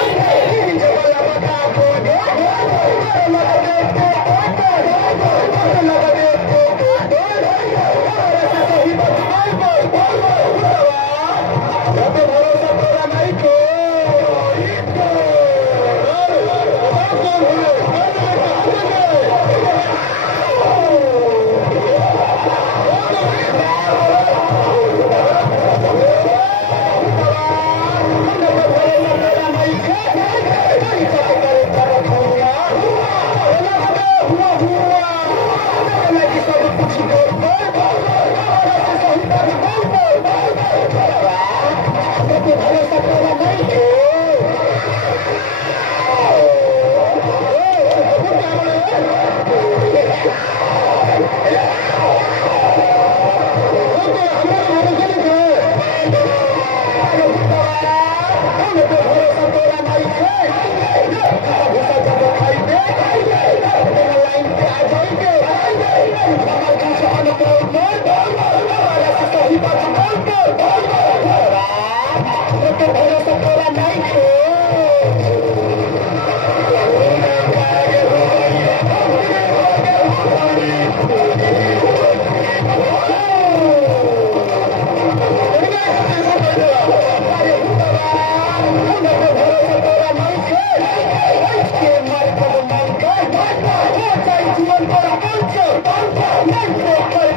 Amen. Yeah. Thank you.